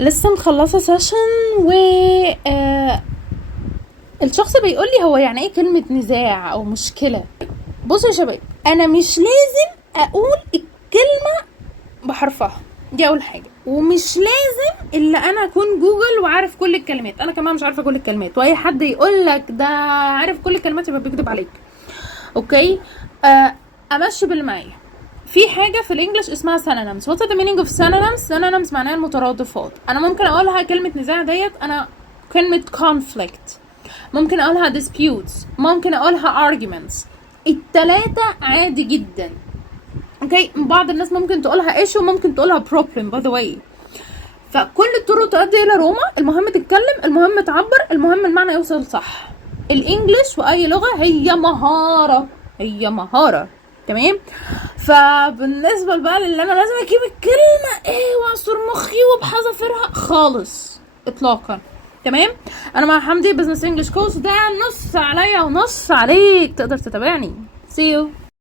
لسه مخلصه سيشن و الشخص بيقول لي هو يعني ايه كلمه نزاع او مشكله. بصوا يا شباب، انا مش لازم اقول الكلمه بحرفها، دي اول حاجه، ومش لازم الا انا اكون جوجل وعارف كل الكلمات. انا كمان مش عارفه كل الكلمات، واي حد يقول لك ده عارف كل الكلمات يبقى بيكذب عليك. اوكي. امشي بالمعايا. في حاجه في الانجليش اسمها synonyms. what's the meaning of synonyms؟ synonyms معناها المترادفات. انا ممكن اقولها كلمه نزاع ديت، انا كلمه conflict، ممكن اقولها disputes، ممكن اقولها arguments. التلاتة عادي جدا. اوكي. بعض الناس ممكن تقولها issue، ممكن تقولها problem by the way. فكل الطرق تؤدي الى روما. المهم تتكلم، المهم تعبر، المهم المعنى يوصل صح. الانجليش واي لغة هي مهارة، هي مهارة. تمام. فبالنسبة بقى للي انا لازم اجيب الكلمة ايه واعصر مخي وبحذافيرها خالص اطلاقا. تمام. انا مع حمدي بزنس انجلش كورس، ده نص عليا ونص عليك، تقدر تتابعني. see you.